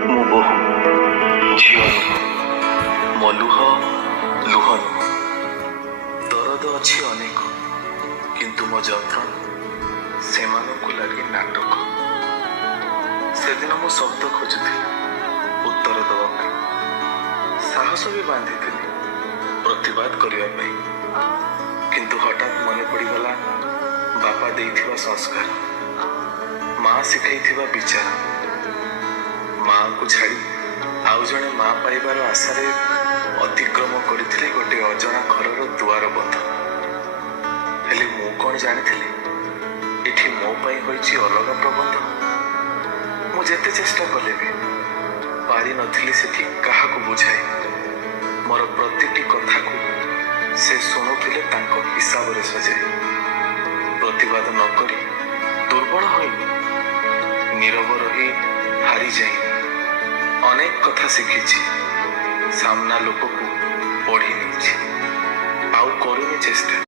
ମୁଁ ବୋହୂ ଝିଅ ନୁହଁ, ମୋ ଲୁହ ନୁହଁ। ଦରଦ ଅଛି ଅନେକ, କିନ୍ତୁ ମୋ ଯନ୍ତ୍ରଣା ସେମାନଙ୍କୁ ଲାଗେ ନାଟକ। ସେଦିନ ମୁଁ ଶବ୍ଦ ଖୋଜୁଥିଲି ଉତ୍ତର ଦେବା ପାଇଁ, ସାହସ ବି ବାନ୍ଧିଥିଲି ପ୍ରତିବାଦ କରିବା ପାଇଁ। କିନ୍ତୁ ହଠାତ୍ ମନେ ପଡ଼ିଗଲା ବାପା ଦେଇଥିବା ସଂସ୍କାର, ମା ଶିଖାଇଥିବା ବିଚାର। ମାଆଙ୍କୁ ଛାଡ଼ି ଆଉ ଜଣେ ମା ପାଇବାର ଆଶାରେ ଅତିକ୍ରମ କରିଥିଲି ଗୋଟିଏ ଅଜଣା ଘରର ଦୁଆର ବନ୍ଧ। ହେଲେ ମୁଁ କ'ଣ ଜାଣିଥିଲି ଏଠି ମୋ ପାଇଁ ହୋଇଛି ଅଲଗା ପ୍ରବନ୍ଧ। ମୁଁ ଯେତେ ଚେଷ୍ଟା କଲେ ବି ପାରିନଥିଲି ସେଠି କାହାକୁ ବୁଝାଇ। ମୋର ପ୍ରତିଟି କଥାକୁ ସେ ଶୁଣୁଥିଲେ ତାଙ୍କ ହିସାବରେ ସଜାଇ। ପ୍ରତିବାଦ ନ କରି ଦୁର୍ବଳ ହୋଇନି, ନୀରବ ରହି ହାରିଯାଇନି। ଅନେକ କଥା ଶିଖିଛି, ସାମ୍ନା ଲୋକକୁ ପଢ଼ି ନେଇଛି, ଆଉ କରୁନି ଚେଷ୍ଟା।